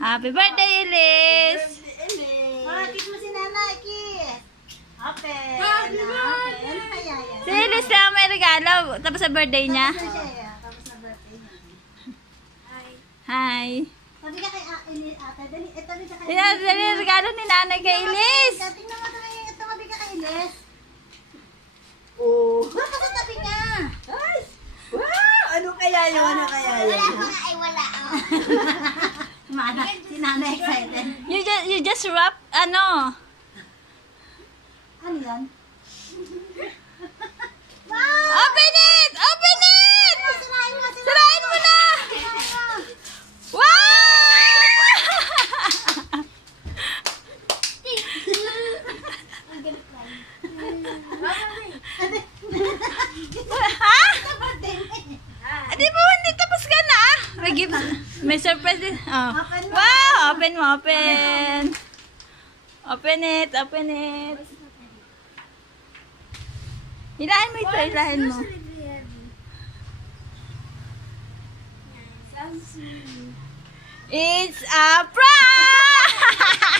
Happy birthday, Elise! Kiss mo si nanay, kiss. Open. Open. Kaya yan. Si Elise lang may regalo. Tapos sa birthday niya. Tapos na birthday niya. Hi! Sabi ka kay ate, dali. Ito rin ka kay Dali regalo ni nanay kay Elise. Tingnan mo tabi. Ito mabi ka kay Elise. Oh. Baka sa tabi ka. Ay! Wow! Ano kaya yun? Ano kaya yun? Wala ko nga ay wala. Si nanay excited. You just wrap, ano? Ano yan? Open it! Open it! Sirain mo, Sirain mo na! Wow! Ha? Di ba hindi tapos ka na? May surprise din. Oh. Wow! Open mo, open. Open it, open it. Hilahin mo ito, hilahin mo. It's a prank!